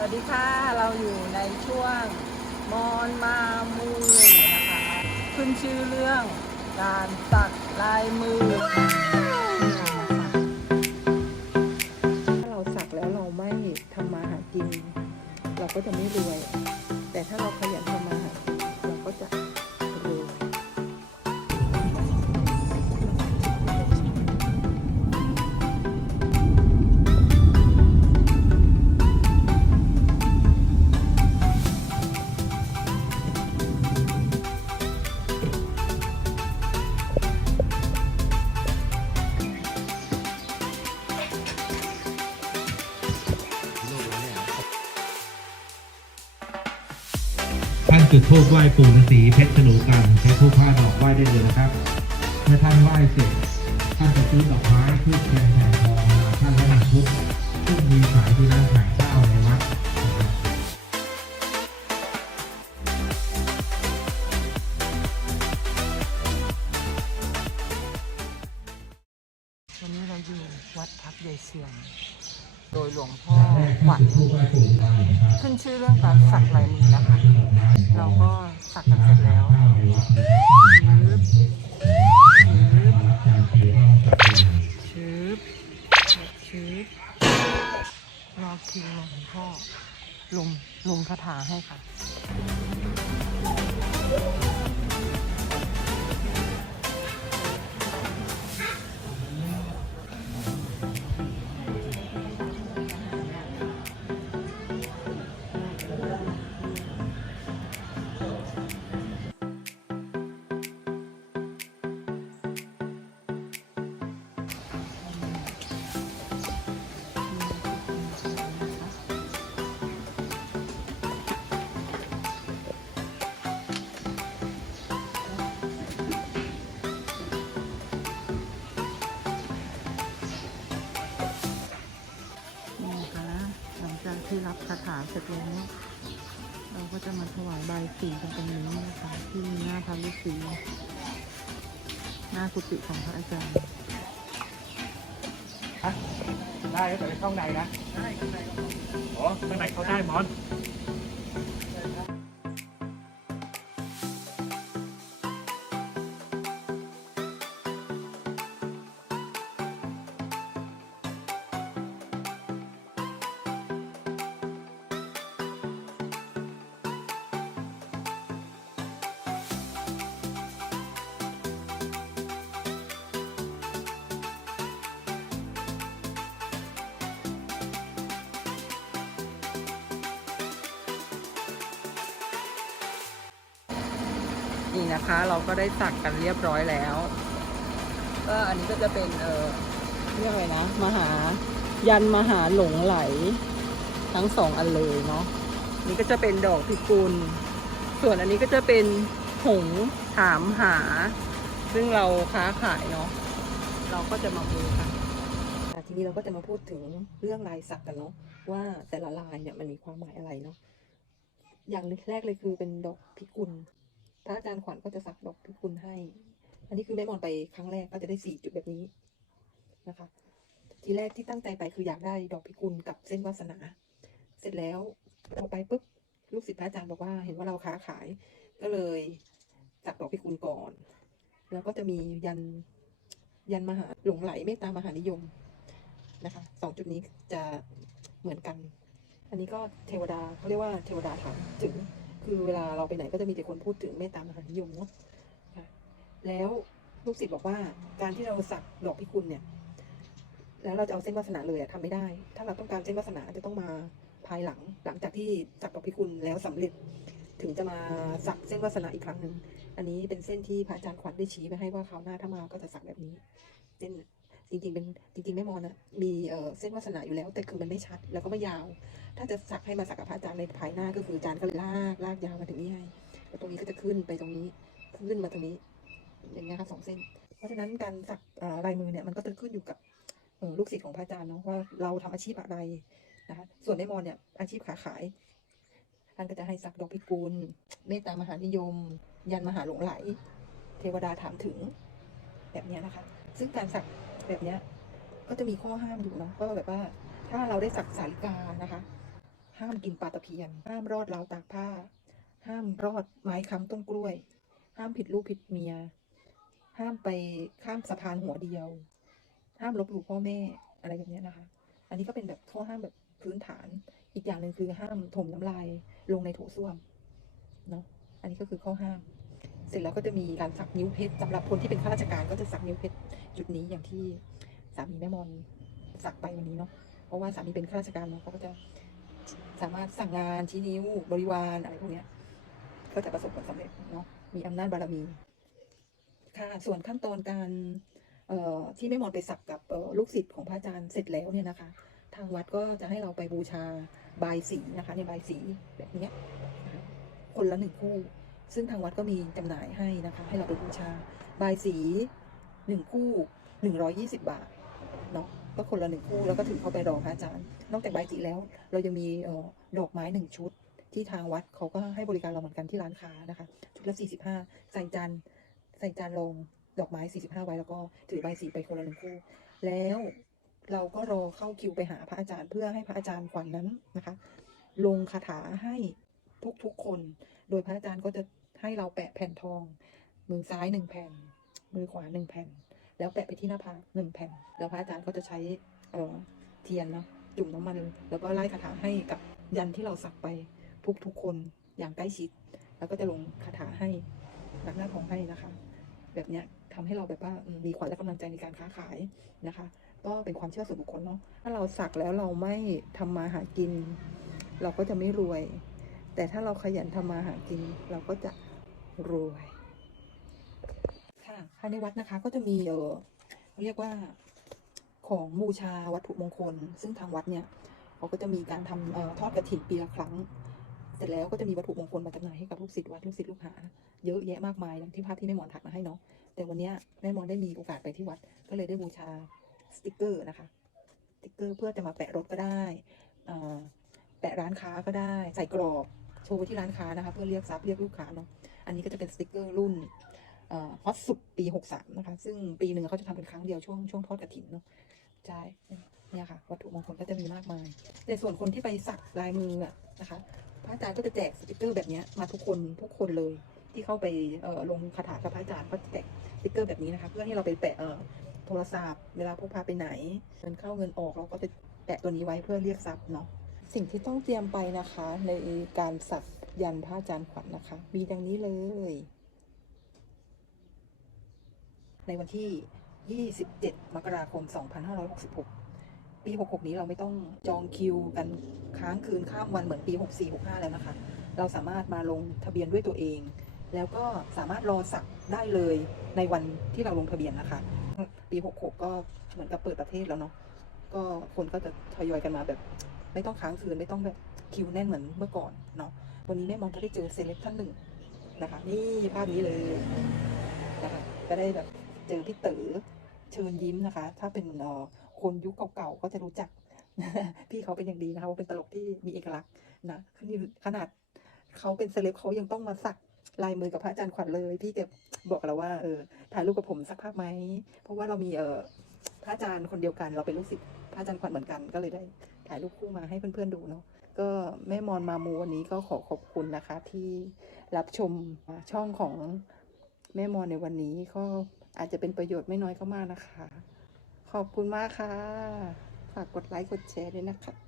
สวัสดีค่ะ เราอยู่ในช่วงมอนมามูนะคะ ขึ้นชื่อเรื่องการตัดลายมือ ถ้าเราสักแล้วเราไม่ทำมาหากิน เราก็จะไม่รวย แต่ถ้าเราข จุดธูปไหว้ปู่ฤาษีเพชรฉลูกันใช้ธูปผ้าดอกไหว้ได้เลยนะครับเมื่อท่านไหว้เสร็จท่านจะซื้อดอกไม้ทูบเทียนแผ่นทองมาท่านและนำชุดซึ่งมีขายที่ร้านขายข้าวในวัดวันนี้เราอยู่วัดพักยายเสียง โดยหลวงพ่อหวันขึ้นชื่อเรื่องการสักลายมือนะคะ เราก็สักกันเสร็จแล้วชืบชืบชืบรอคิวหลวงพ่อลงลงคาถาให้ค่ะ ที่รับคาถาเสร็จแล้วเราก็จะมาถวายใบายสีกันตรงนี้นะคะที่หน้าพระฤาษีหน้ากุฏิของพระอาจารย์ได้แต่ในข้างในนะได้ข้างในอ๋อข้างในเขาได้มอน นี่นะคะ เราก็ได้สักกันเรียบร้อยแล้ว ก็อันนี้ก็จะเป็นเออเรียกอะไรนะ มหายันมหาหลงไหล ทั้งสองอันเลยเนาะนี่ก็จะเป็นดอกพิกุล ส่วนอันนี้ก็จะเป็นหงถามหา ซึ่งเราค้าขายเนาะเราก็จะมาดูกันอะทีนี้เราก็จะมาพูดถึงเรื่องลายสักกันเนาะว่าแต่ละลายเนี่ยมันมีความหมายอะไรเนาะอย่างแรกเลยคือเป็นดอกพิกุล พระอาจารย์ขวัญก็จะสักดอกพิกุลให้ อันนี้คือแม่มอนไปครั้งแรกก็จะได้สี่จุดแบบนี้นะคะ ทีแรกที่ตั้งใจไปคืออยากได้ดอกพิกุลกับเส้นวาสนา เสร็จแล้วพอไปปุ๊บลูกศิษย์พระอาจารย์บอกว่า เห็นว่าเราค้าขาย ก็เลยสักดอกพิกุลก่อน แล้วก็จะมียันยันมหาหลงไหลเมตตามหานิยมนะคะสองจุดนี้จะเหมือนกัน อันนี้ก็เทวดาเขาเรียกว่าเทวดาถามถึง คือเวลาเราไปไหนก็จะมีแต่คนพูดถึงเมตตามหานิยมเนาะแล้วลูกศิษย์บอกว่าการที่เราสักดอกพิกุลเนี่ย แล้วเราจะเอาเส้นวาสนาเลยอะทำไม่ได้ ถ้าเราต้องการเส้นวาสนาจะต้องมาภายหลัง หลังจากที่สักดอกพิกุลแล้วสำเร็จถึงจะมาสักเส้นวาสนาอีกครั้งหนึ่งอันนี้เป็นเส้นที่พระอาจารย์ขวัญได้ชี้ไปให้ว่าคราวหน้าถ้ามาก็จะสักแบบนี้ เส้น จริงๆเป็นจริงๆแม่มอนอะมีเอ่อเส้นวาสนาอยู่แล้ว แต่คือมันไม่ชัดแล้วก็ไม่ยาว ถ้าจะสักให้มาสักกับพระอาจารย์ในภายหน้าก็คืออาจารย์ก็ลากลากยาวมาถึงนี่ให้แล้วตรงนี้ก็จะขึ้นไปตรงนี้ขึ้นมาตรงนี้ อย่างเงี้ยค่ะสองเส้น เพราะฉะนั้นการสักลายมือเนี่ยมันก็จะขึ้นอยู่กับลูกศิษย์ของพระอาจารย์เนาะว่าเราทำอาชีพอะไรนะคะส่วนแม่มอนเนี่ยอาชีพขาขายท่านก็จะให้สักดอกพิกุลเมตตามหานิยม ยันมหาหลงไหล เทวดาถามถึงแบบนี้นะคะ ซึ่งการสัก แบบเนี้ยก็จะมีข้อห้ามอยู่เนาะก็แบบว่า ถ้าเราได้สักสาริกานะคะ ห้ามกินปลาตะเพียน ห้ามรอดราวตากผ้า ห้ามรอดไม้ค้ำต้นกล้วย ห้ามผิดลูกผิดเมีย ห้ามไปข้ามสะพานหัวเดียว ห้ามลบหลู่พ่อแม่อะไรแบบนี้นะคะ อันนี้ก็เป็นแบบข้อห้ามแบบพื้นฐาน อีกอย่างหนึ่งคือห้ามถมน้ำลายลงในโถส้วมเนาะอันนี้ก็คือข้อห้าม เสร็จแล้วก็จะมีการสักนิ้วเพชรสำหรับคนที่เป็นข้าราชการก็จะสักนิ้วเพชรจุดนี้อย่างที่สามีแม่มอนสักไปวันนี้เนาะเพราะว่าสามีเป็นข้าราชการเนาะเขาก็จะสามารถสั่งงานชี้นิ้วบริวารอะไรพวกเนี้ยก็จะประสบผลสำเร็จเนาะมีอำนาจบารมีค่ะส่วนขั้นตอนการเออที่แม่มอนไปสักกับออลูกศิษย์ของพระอาจารย์เสร็จแล้วเนี่ยนะคะ ทางวัดก็จะให้เราไปบูชาบายสีนะคะ ในบายสีแบบเนี้ยคนละหนึ่งคู่ ซึ่งทางวัดก็มีจำหน่ายให้นะคะ ให้เราไปบูชาบายสีหนึ่งคู่หนึ่งร้อยี่สิบบาทเนาะก็คนละหนึ่งคู่แล้วก็ถือเข้าไปรอพระอาจารย์ นอกจากใบสีแล้ว เรายังมีออดอกไม้หนึ่งชุด ที่ทางวัดเขาก็ให้บริการเราเหมือนกันที่ร้านค้านะคะ ชุดละสี่สิบห้าใส่จานใส่จานรองดอกไม้สี่สิบห้าไว้แล้วก็ถือใบสีไปคนละหนึ่งคู่ แล้วเราก็รอเข้าคิวไปหาพระอาจารย์เพื่อให้พระอาจารย์ขวัญนนั้นนะคะ ลงคาถาให้ทุกๆคน โดยพระอาจารย์ก็จะ ให้เราแปะแผ่นทอง มือซ้ายหนึ่งแผ่น มือขวาหนึ่งแผ่น แล้วแปะไปที่หน้าผากหนึ่งแผ่น แล้วพระอาจารย์ก็จะใช้เอ่อเทียนเนาะจุ่มน้ำมัน แล้วก็ไล่คาถาให้กับยันที่เราสักไปทุกๆคนอย่างใกล้ชิด แล้วก็จะลงคาถาให้รักหน้าทองให้นะคะ แบบเนี้ยทำให้เราแบบว่ามีขวัญและกำลังใจในการค้าขายนะคะ ก็เป็นความเชื่อส่วนบุคคลเนาะถ้าเราสักแล้วเราไม่ทำมาหากิน เราก็จะไม่รวย แต่ถ้าเราขยันทำมาหากิน เราก็จะ รวยค่ะภายในวัดนะคะก็จะมีเออเรียกว่าของบูชาวัตถุมงคล ซึ่งทางวัดเนี่ยเขาก็จะมีการทำเอ่อทอดกระถิ่นปีละครั้ง เสร็จแล้วก็จะมีวัตถุมงคลมาจำหน่ายให้กับลูกศิษย์วัดลูกศิษย์ลูกหา เยอะแยะมากมายอย่างที่ภาพที่แม่หมอนถักมาให้เนาะแต่วันนี้แม่หมอนได้มีโอกาสไปที่วัด ก็เลยได้บูชาสติกเกอร์นะคะสติกเกอร์เพื่อจะมาแปะรถก็ได้อ่าแปะร้านค้าก็ได้ ใส่กรอบโชว์ที่ร้านค้านะคะ เพื่อเรียกทรัพย์เรียกลูกค้าเนาะ อันนี้ก็จะเป็นสติกเกอร์รุ่นฮอตสุดปี 63 นะคะ ซึ่งปีหนึ่งเขาจะทำเป็นครั้งเดียวช่วงช่วงทอดกระถิ่นเนาะใช่เนี่ยค่ะ วัตถุมงคลก็จะมีมากมาย แต่ส่วนคนที่ไปสักลายมืออะนะคะ พระอาจารย์ก็จะแจกสติกเกอร์แบบนี้มาทุกคนทุกคนเลย ที่เข้าไปลงคาถากับพระอาจารย์ก็จะแจกสติกเกอร์แบบนี้นะคะ เพื่อให้เราไปแปะโทรศัพท์ เวลาพกพาไปไหนเงินเข้าเงินออกเราก็จะแปะตัวนี้ไว้เพื่อเรียกทรัพย์เนาะสิ่งที่ต้องเตรียมไปนะคะในการสัก ยันพระอาจารย์ขวัญนะคะ มีดังนี้เลย ในวันที่ 27 มกราคม 2566 ปี 66 นี้เราไม่ต้องจองคิวกันค้างคืนข้ามวันเหมือนปี 64 65 แล้วนะคะ เราสามารถมาลงทะเบียนด้วยตัวเอง แล้วก็สามารถรอสักได้เลยในวันที่เราลงทะเบียนนะคะ ปี 66 ก็เหมือนกับเปิดประเทศแล้วเนาะ ก็คนก็จะทยอยกันมาแบบ ไม่ต้องค้างคืนไม่ต้องแบบคิวแน่นเหมือนเมื่อก่อนเนาะ วันนี้แม่มองก็ได้เจอเซเลบท่านหนึ่งนะคะ นี่ภาพนี้เลยนะคะก็ได้แบบเจอพี่เต๋อเชิญยิ้มนะคะ ถ้าเป็นเอ่อคนยุคเก่าๆก็จะรู้จัก พี่เขาเป็นอย่างดีนะคะว่าเป็นตลกที่มีเอกลักษณ์นะขนาดเขาเป็นเซเลบเขายังต้องมาสักลายมือกับพระอาจารย์ขวัญเลยพี่แกบอกเราว่าเออถ่ายรูปกับผมสักภาพไหมเพราะว่าเรามีเออพระอาจารย์คนเดียวกัน เราเป็นลูกศิษย์พระอาจารย์ขวัญเหมือนกันก็เลยได้ถ่ายรูปคู่มาให้เพื่อนๆดูเนาะ ก็แม่มอนมามูวันนี้ก็ขอขอบคุณนะคะ ที่รับชมช่องของแม่มอนในวันนี้ก็อาจจะเป็นประโยชน์ไม่น้อยก็มากนะคะ ขอบคุณมากค่ะ ฝากกดไลค์กดแชร์ด้วยนะคะ